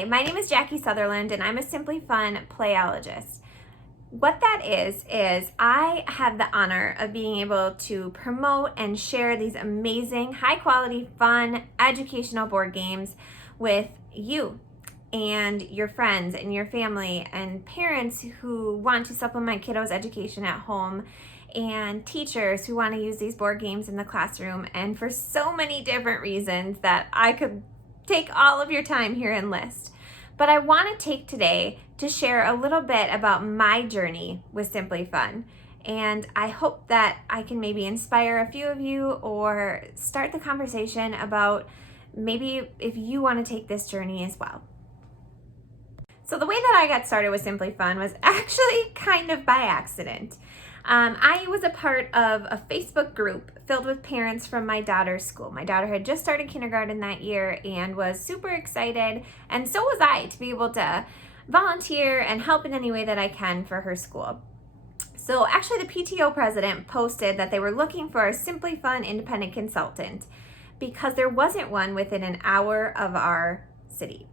Hi, my name is Jackie Sutherland and I'm a Simply Fun playologist. What that is I have the honor of being able to promote and share these amazing, high quality, fun, educational board games with you and your friends and your family and parents who want to supplement kiddos' education at home and teachers who want to use these board games in the classroom, and for so many different reasons that I could take all of your time here and list. But I want to take today to share a little bit about my journey with Simply Fun. And I hope that I can maybe inspire a few of you or start the conversation about maybe if you want to take this journey as well. So the way that I got started with Simply Fun was actually kind of by accident. I was a part of a Facebook group filled with parents from my daughter's school. My daughter had just started kindergarten that year and was super excited, and so was I, to be able to volunteer and help in any way that I can for her school. So actually the PTO president posted that they were looking for a Simply Fun independent consultant because there wasn't one within an hour of our city.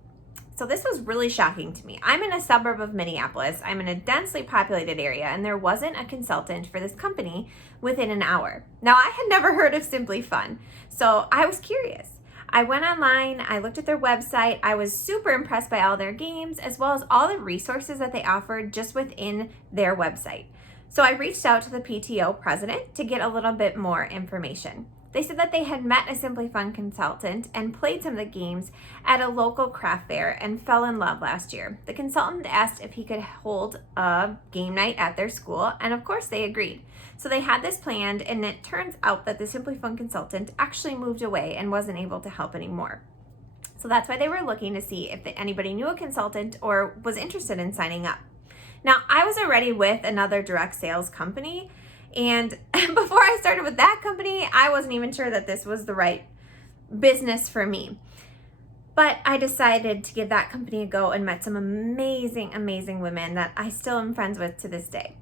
So this was really shocking to me. I'm in a suburb of Minneapolis. I'm in a densely populated area, and there wasn't a consultant for this company within an hour. Now, I had never heard of Simply Fun, so I was curious. I went online, I looked at their website. I was super impressed by all their games, as well as all the resources that they offered just within their website. So I reached out to the PTO president to get a little bit more information. They said that they had met a Simply Fun consultant and played some of the games at a local craft fair and fell in love last year. The consultant asked if he could hold a game night at their school, and of course they agreed. So they had this planned, and it turns out that the Simply Fun consultant actually moved away and wasn't able to help anymore. So that's why they were looking to see if anybody knew a consultant or was interested in signing up. Now, I was already with another direct sales company, and before I started with that company, I wasn't even sure that this was the right business for me. But I decided to give that company a go and met some amazing, amazing women that I still am friends with to this day.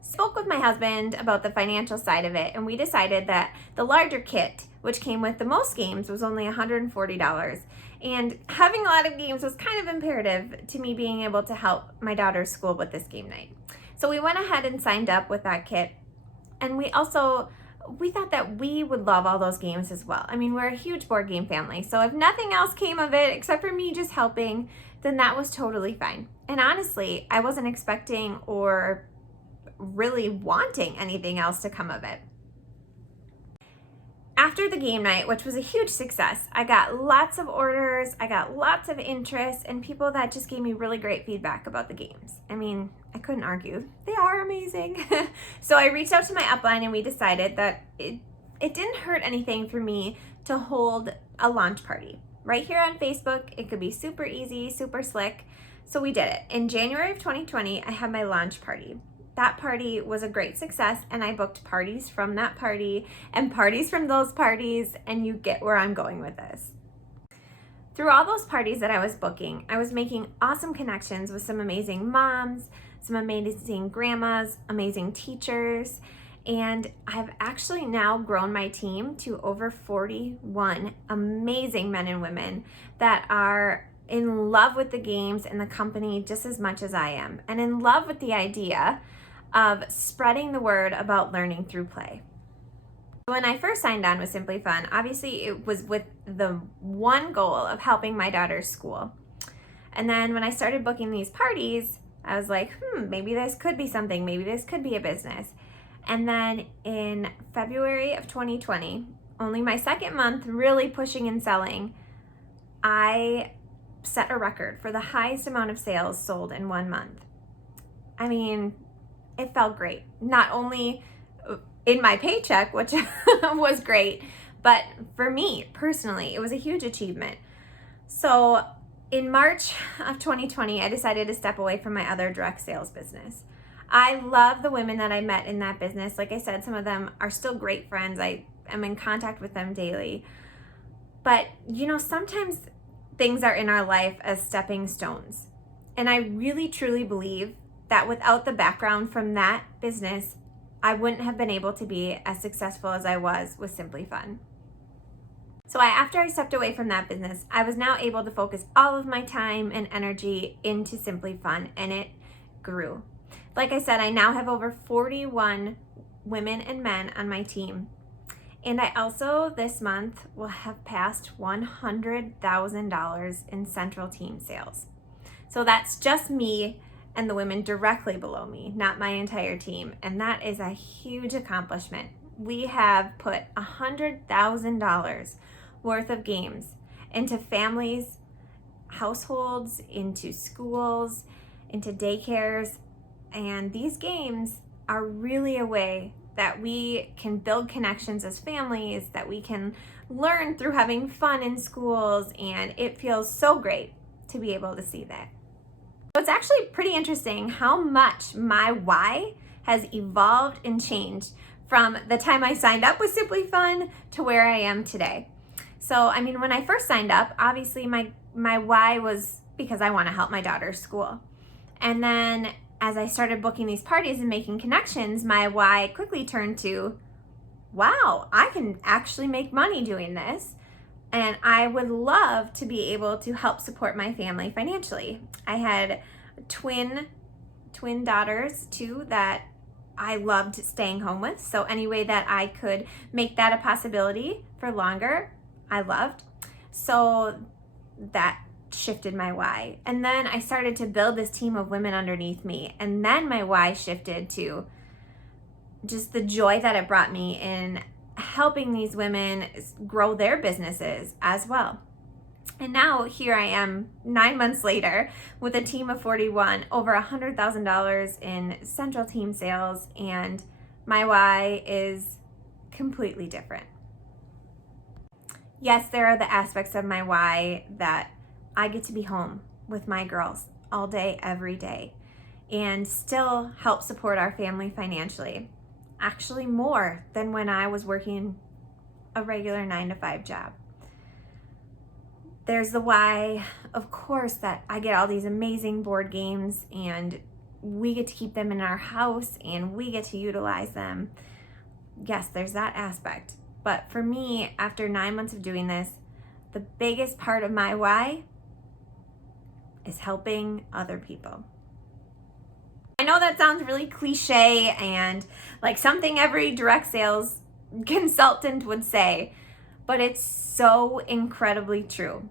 Spoke with my husband about the financial side of it, and we decided that the larger kit, which came with the most games, was only $140. And having a lot of games was kind of imperative to me being able to help my daughter's school with this game night. So we went ahead and signed up with that kit. And we thought that we would love all those games as well. I mean, we're a huge board game family, so if nothing else came of it except for me just helping, then that was totally fine. And honestly, I wasn't expecting or really wanting anything else to come of it. After the game night, which was a huge success, I got lots of orders, I got lots of interest, and people that just gave me really great feedback about the games. I mean, I couldn't argue. They are amazing. So I reached out to my upline, and we decided that it didn't hurt anything for me to hold a launch party. Right here on Facebook, it could be super easy, super slick. So we did it. In January of 2020, I had my launch party. That party was a great success, and I booked parties from that party and parties from those parties, and you get where I'm going with this. Through all those parties that I was booking, I was making awesome connections with some amazing moms, some amazing grandmas, amazing teachers, and I've actually now grown my team to over 41 amazing men and women that are in love with the games and the company just as much as I am, and in love with the idea of spreading the word about learning through play. When I first signed on with Simply Fun, obviously it was with the one goal of helping my daughter's school. And then when I started booking these parties, I was like, maybe this could be something, maybe this could be a business. And then in February of 2020, only my second month really pushing and selling, I set a record for the highest amount of sales sold in 1 month. I mean, it felt great. Not only in my paycheck, which was great, but for me personally, it was a huge achievement. So in March of 2020, I decided to step away from my other direct sales business. I love the women that I met in that business. Like I said, some of them are still great friends. I am in contact with them daily. But sometimes things are in our life as stepping stones. And I really truly believe that without the background from that business, I wouldn't have been able to be as successful as I was with Simply Fun. So after I stepped away from that business, I was now able to focus all of my time and energy into Simply Fun, and it grew. Like I said, I now have over 41 women and men on my team. And I also this month will have passed $100,000 in central team sales. So that's just me and the women directly below me, not my entire team. And that is a huge accomplishment. We have put $100,000 worth of games into families, households, into schools, into daycares. And these games are really a way that we can build connections as families, that we can learn through having fun in schools, and it feels so great to be able to see that. So it's actually pretty interesting how much my why has evolved and changed from the time I signed up with Simply Fun to where I am today. So, I mean, when I first signed up, obviously my why was because I want to help my daughter's school. And then as I started booking these parties and making connections, my why quickly turned to, wow, I can actually make money doing this. And I would love to be able to help support my family financially. I had twin daughters too that I loved staying home with. So any way that I could make that a possibility for longer, I loved. So that shifted my why. And then I started to build this team of women underneath me. And then my why shifted to just the joy that it brought me in helping these women grow their businesses as well. And now here I am 9 months later with a team of 41, over $100,000 in central team sales, and my why is completely different. Yes, there are the aspects of my why that I get to be home with my girls all day, every day, and still help support our family financially. Actually more than when I was working a regular 9-to-5 job. There's the why, of course, that I get all these amazing board games and we get to keep them in our house and we get to utilize them. Yes, there's that aspect. But for me, after 9 months of doing this, the biggest part of my why is helping other people. I know that sounds really cliche and like something every direct sales consultant would say, but it's so incredibly true.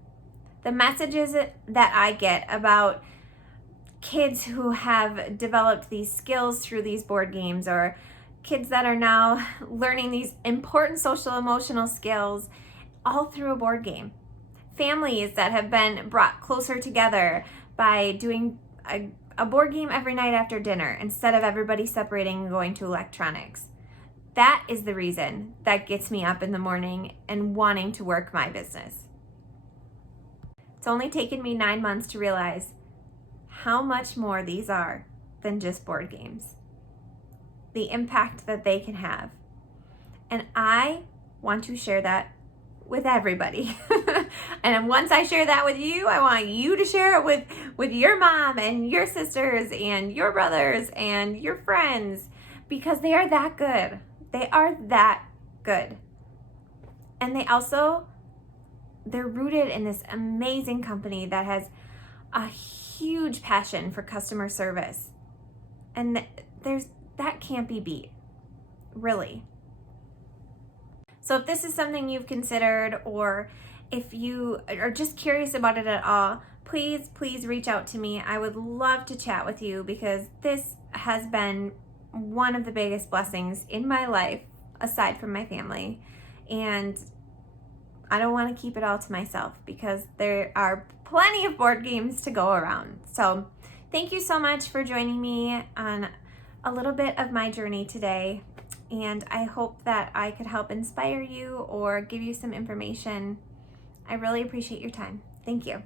The messages that I get about kids who have developed these skills through these board games, or kids that are now learning these important social emotional skills all through a board game. Families that have been brought closer together by doing a board game every night after dinner instead of everybody separating and going to electronics. That is the reason that gets me up in the morning and wanting to work my business. It's only taken me 9 months to realize how much more these are than just board games. The impact that they can have. And I want to share that with everybody. And once I share that with you, I want you to share it with your mom and your sisters and your brothers and your friends, because they are that good. They are that good. And they're rooted in this amazing company that has a huge passion for customer service. And that can't be beat, really. So if this is something you've considered, or if you are just curious about it at all, please reach out to me. I would love to chat with you, because this has been one of the biggest blessings in my life, aside from my family. And I don't want to keep it all to myself, because there are plenty of board games to go around. So thank you so much for joining me on a little bit of my journey today. And I hope that I could help inspire you or give you some information. I really appreciate your time. Thank you.